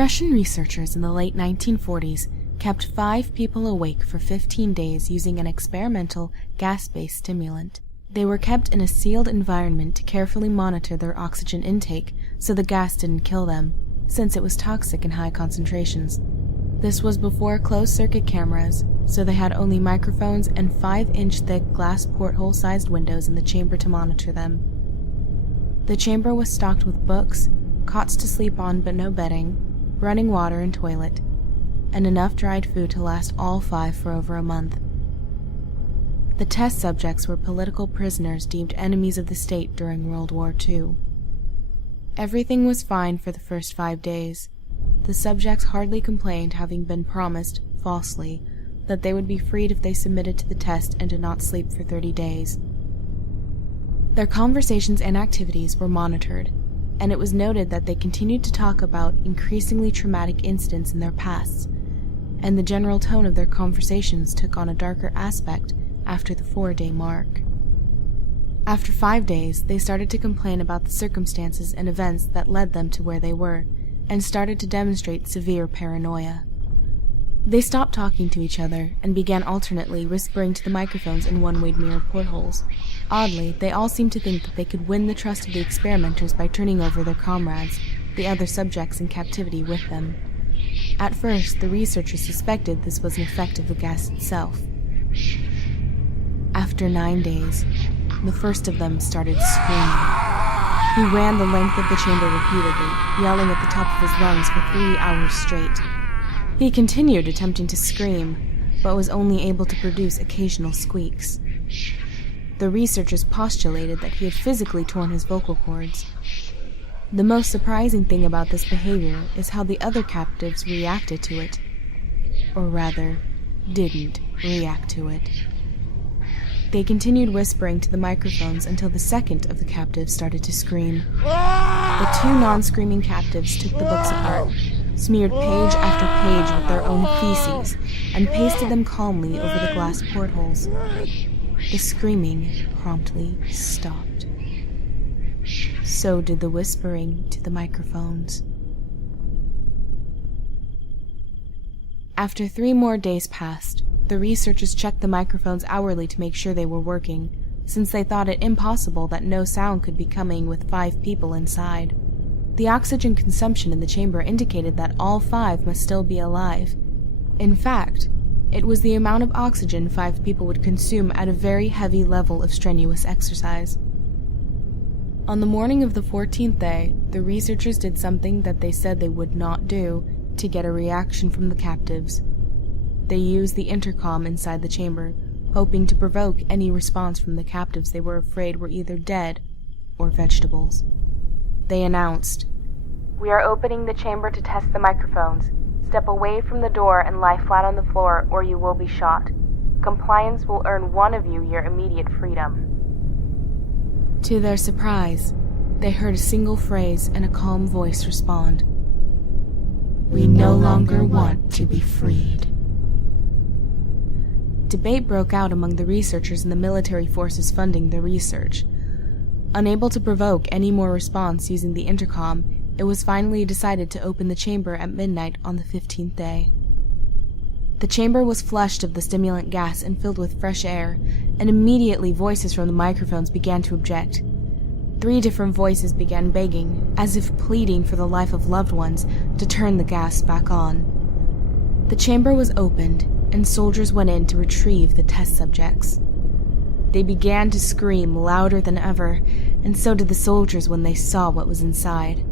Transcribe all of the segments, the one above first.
Russian researchers in the late 1940s kept 5 people awake for 15 days using an experimental gas-based stimulant. They were kept in a sealed environment to carefully monitor their oxygen intake so the gas didn't kill them, since it was toxic in high concentrations. This was before closed-circuit cameras, so they had only microphones and 5-inch thick glass porthole-sized windows in the chamber to monitor them. The chamber was stocked with books, cots to sleep on but no bedding, running water and toilet, and enough dried food to last all 5 for over a month. The test subjects were political prisoners deemed enemies of the state during World War II. Everything was fine for the first 5 days. The subjects hardly complained, having been promised, falsely, that they would be freed if they submitted to the test and did not sleep for 30 days. Their conversations and activities were monitored, and it was noted that they continued to talk about increasingly traumatic incidents in their pasts, and the general tone of their conversations took on a darker aspect after the 4-day mark. After 5 days, they started to complain about the circumstances and events that led them to where they were, and started to demonstrate severe paranoia. They stopped talking to each other and began alternately whispering to the microphones in one-way mirror portholes. Oddly, they all seemed to think that they could win the trust of the experimenters by turning over their comrades, the other subjects in captivity, with them. At first, the researchers suspected this was an effect of the gas itself. After 9 days, the first of them started screaming. He ran the length of the chamber repeatedly, yelling at the top of his lungs for 3 hours straight. He continued attempting to scream, but was only able to produce occasional squeaks. The researchers postulated that he had physically torn his vocal cords. The most surprising thing about this behavior is how the other captives reacted to it. Or rather, didn't react to it. They continued whispering to the microphones until the second of the captives started to scream. The 2 non-screaming captives took the books apart, smeared page after page with their own feces, and pasted them calmly over the glass portholes. The screaming promptly stopped. So did the whispering to the microphones. After 3 more days passed, the researchers checked the microphones hourly to make sure they were working, since they thought it impossible that no sound could be coming with 5 people inside. The oxygen consumption in the chamber indicated that all 5 must still be alive. In fact, it was the amount of oxygen 5 people would consume at a very heavy level of strenuous exercise. On the morning of the 14th day, the researchers did something that they said they would not do to get a reaction from the captives. They used the intercom inside the chamber, hoping to provoke any response from the captives they were afraid were either dead or vegetables. They announced, "We are opening the chamber to test the microphones. Step away from the door and lie flat on the floor or you will be shot. Compliance will earn one of you your immediate freedom." To their surprise, they heard a single phrase and a calm voice respond, "We no longer want to be freed." Debate broke out among the researchers and the military forces funding the research. Unable to provoke any more response using the intercom, it was finally decided to open the chamber at midnight on the 15th day. The chamber was flushed of the stimulant gas and filled with fresh air, and immediately voices from the microphones began to object. 3 different voices began begging, as if pleading for the life of loved ones, to turn the gas back on. The chamber was opened, and soldiers went in to retrieve the test subjects. They began to scream louder than ever, and so did the soldiers when they saw what was inside.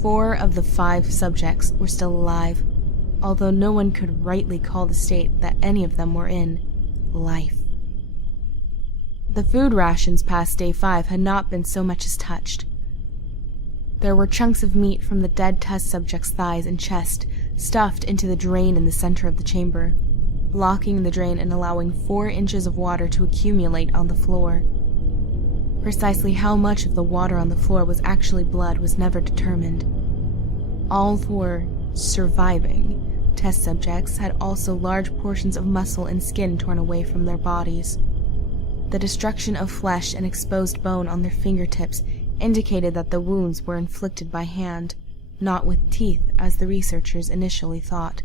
4 of the 5 subjects were still alive, although no one could rightly call the state that any of them were in life. The food rations past day 5 had not been so much as touched. There were chunks of meat from the dead test subject's thighs and chest stuffed into the drain in the center of the chamber, blocking the drain and allowing 4 inches of water to accumulate on the floor. Precisely how much of the water on the floor was actually blood was never determined. All 4 surviving test subjects had also large portions of muscle and skin torn away from their bodies. The destruction of flesh and exposed bone on their fingertips indicated that the wounds were inflicted by hand, not with teeth as the researchers initially thought.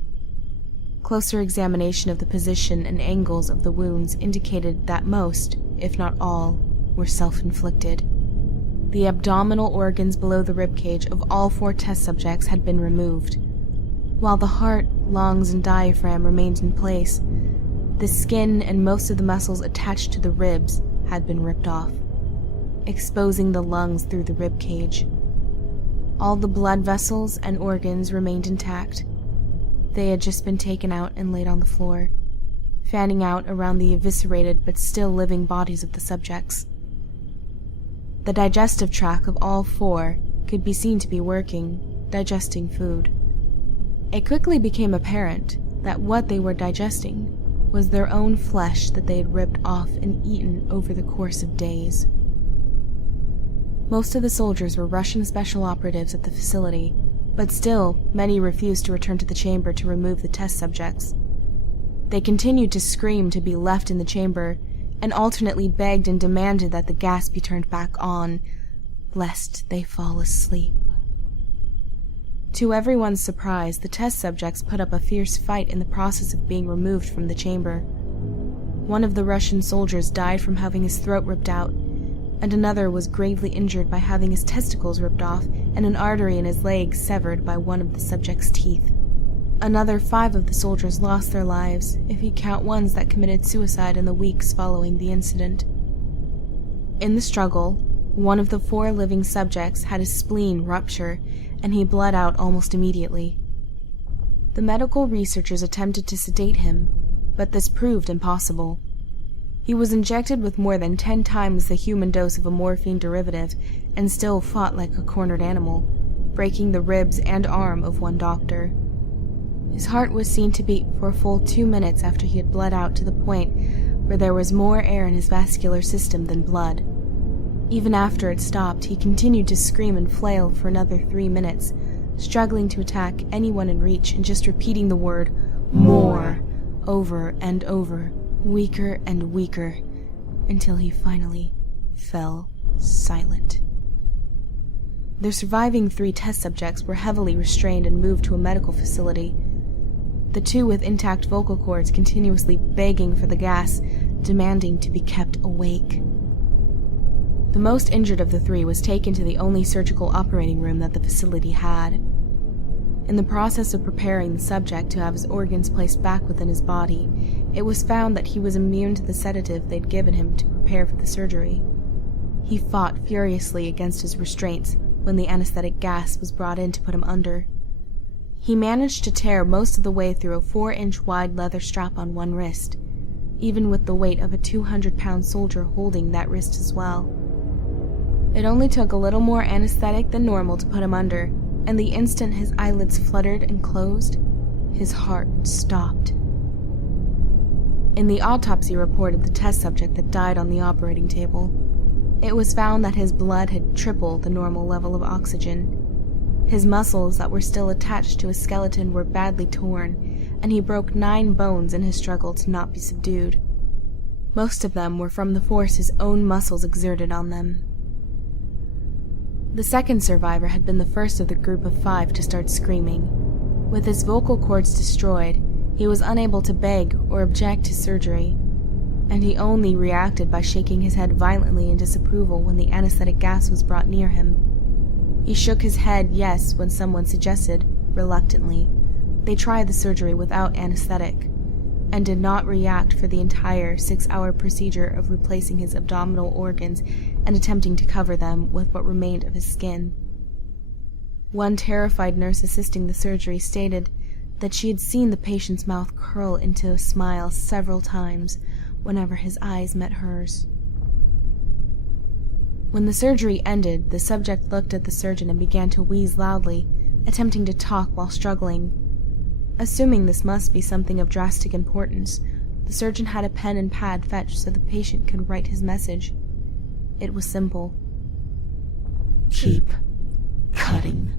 Closer examination of the position and angles of the wounds indicated that most, if not all, were self-inflicted. The abdominal organs below the ribcage of all 4 test subjects had been removed. While the heart, lungs, and diaphragm remained in place, the skin and most of the muscles attached to the ribs had been ripped off, exposing the lungs through the ribcage. All the blood vessels and organs remained intact. They had just been taken out and laid on the floor, fanning out around the eviscerated but still living bodies of the subjects. The digestive tract of all 4 could be seen to be working, digesting food. It quickly became apparent that what they were digesting was their own flesh that they had ripped off and eaten over the course of days. Most of the soldiers were Russian special operatives at the facility, but still many refused to return to the chamber to remove the test subjects. They continued to scream to be left in the chamber, and alternately begged and demanded that the gas be turned back on, lest they fall asleep. To everyone's surprise, the test subjects put up a fierce fight in the process of being removed from the chamber. One of the Russian soldiers died from having his throat ripped out, and another was gravely injured by having his testicles ripped off and an artery in his leg severed by one of the subject's teeth. Another 5 of the soldiers lost their lives, if you count ones that committed suicide in the weeks following the incident. In the struggle, one of the 4 living subjects had his spleen rupture, and he bled out almost immediately. The medical researchers attempted to sedate him, but this proved impossible. He was injected with more than 10 times the human dose of a morphine derivative and still fought like a cornered animal, breaking the ribs and arm of one doctor. His heart was seen to beat for a full 2 minutes after he had bled out to the point where there was more air in his vascular system than blood. Even after it stopped, he continued to scream and flail for another 3 minutes, struggling to attack anyone in reach and just repeating the word "more" over and over, weaker and weaker, until he finally fell silent. The surviving 3 test subjects were heavily restrained and moved to a medical facility. The 2 with intact vocal cords continuously begging for the gas, demanding to be kept awake. The most injured of the 3 was taken to the only surgical operating room that the facility had. In the process of preparing the subject to have his organs placed back within his body, it was found that he was immune to the sedative they'd given him to prepare for the surgery. He fought furiously against his restraints when the anesthetic gas was brought in to put him under. He managed to tear most of the way through a 4-inch wide leather strap on one wrist, even with the weight of a 200-pound soldier holding that wrist as well. It only took a little more anesthetic than normal to put him under, and the instant his eyelids fluttered and closed, his heart stopped. In the autopsy report of the test subject that died on the operating table, it was found that his blood had tripled the normal level of oxygen. His muscles that were still attached to his skeleton were badly torn, and he broke 9 bones in his struggle to not be subdued. Most of them were from the force his own muscles exerted on them. The second survivor had been the first of the group of 5 to start screaming. With his vocal cords destroyed, he was unable to beg or object to surgery, and he only reacted by shaking his head violently in disapproval when the anesthetic gas was brought near him. He shook his head yes when someone suggested, reluctantly, they try the surgery without anesthetic, and did not react for the entire 6-hour procedure of replacing his abdominal organs and attempting to cover them with what remained of his skin. One terrified nurse assisting the surgery stated that she had seen the patient's mouth curl into a smile several times whenever his eyes met hers. When the surgery ended, the subject looked at the surgeon and began to wheeze loudly, attempting to talk while struggling. Assuming this must be something of drastic importance, the surgeon had a pen and pad fetched so the patient could write his message. It was simple. Keep cutting.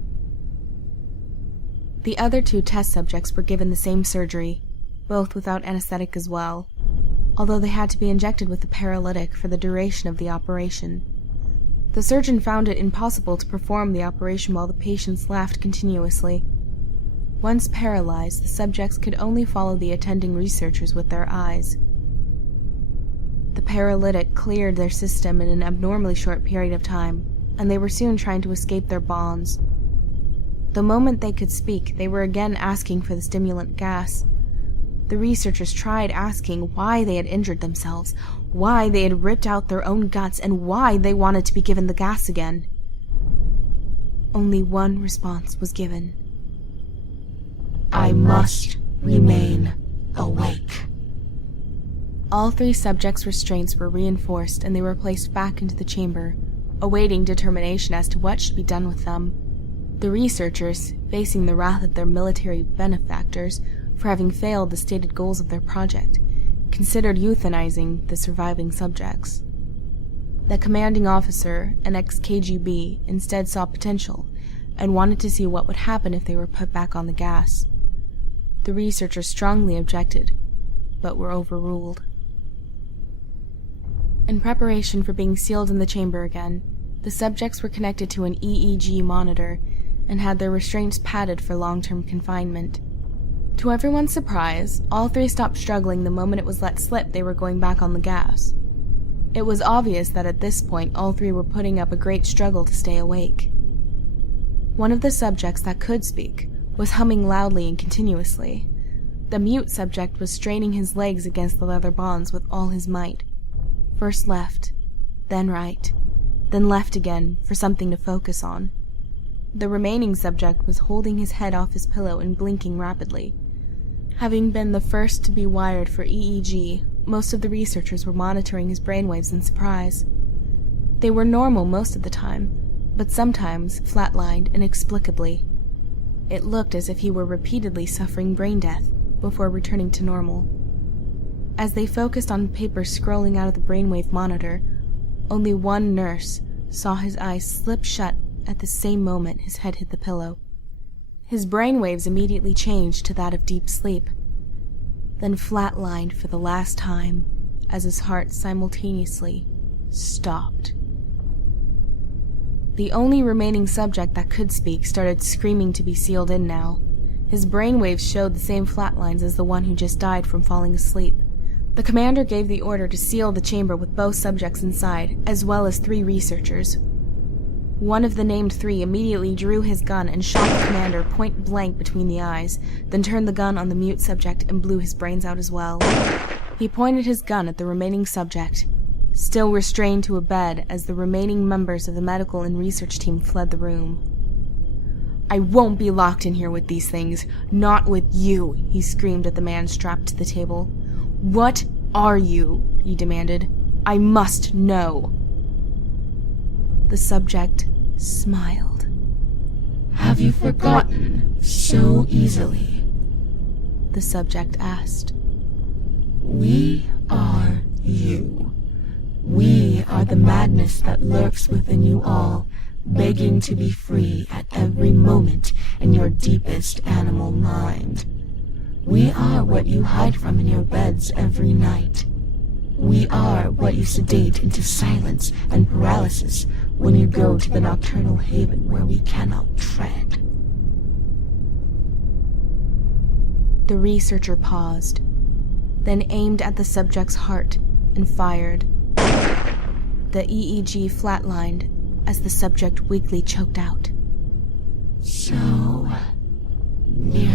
The other 2 test subjects were given the same surgery, both without anesthetic as well, although they had to be injected with a paralytic for the duration of the operation. The surgeon found it impossible to perform the operation while the patients laughed continuously. Once paralyzed, the subjects could only follow the attending researchers with their eyes. The paralytic cleared their system in an abnormally short period of time, and they were soon trying to escape their bonds. The moment they could speak, they were again asking for the stimulant gas. The researchers tried asking why they had injured themselves, why they had ripped out their own guts, and why they wanted to be given the gas again. Only one response was given. I must remain awake. All 3 subjects' restraints were reinforced, and they were placed back into the chamber, awaiting determination as to what should be done with them. The researchers, facing the wrath of their military benefactors for having failed the stated goals of their project, considered euthanizing the surviving subjects. The commanding officer, an ex-KGB, instead saw potential and wanted to see what would happen if they were put back on the gas. The researchers strongly objected, but were overruled. In preparation for being sealed in the chamber again, the subjects were connected to an EEG monitor and had their restraints padded for long-term confinement. To everyone's surprise, all 3 stopped struggling the moment it was let slip they were going back on the gas. It was obvious that at this point all 3 were putting up a great struggle to stay awake. One of the subjects that could speak was humming loudly and continuously. The mute subject was straining his legs against the leather bonds with all his might. First left, then right, then left again for something to focus on. The remaining subject was holding his head off his pillow and blinking rapidly. Having been the first to be wired for EEG, most of the researchers were monitoring his brainwaves in surprise. They were normal most of the time, but sometimes flatlined inexplicably. It looked as if he were repeatedly suffering brain death before returning to normal. As they focused on papers scrolling out of the brainwave monitor, only one nurse saw his eyes slip shut at the same moment his head hit the pillow. His brainwaves immediately changed to that of deep sleep, then flatlined for the last time as his heart simultaneously stopped. The only remaining subject that could speak started screaming to be sealed in now. His brainwaves showed the same flatlines as the one who just died from falling asleep. The commander gave the order to seal the chamber with both subjects inside, as well as 3 researchers. One of the named 3 immediately drew his gun and shot the commander point blank between the eyes, then turned the gun on the mute subject and blew his brains out as well. He pointed his gun at the remaining subject, still restrained to a bed as the remaining members of the medical and research team fled the room. I won't be locked in here with these things, not with you, he screamed at the man strapped to the table. What are you? He demanded. I must know. The subject smiled. Have you forgotten so easily? The subject asked. We are you. We are the madness that lurks within you all, begging to be free at every moment in your deepest animal mind. We are what you hide from in your beds every night. We are what you sedate into silence and paralysis when you go to the nocturnal haven where we cannot tread. The researcher paused, then aimed at the subject's heart and fired. The EEG flatlined as the subject weakly choked out. So nearly.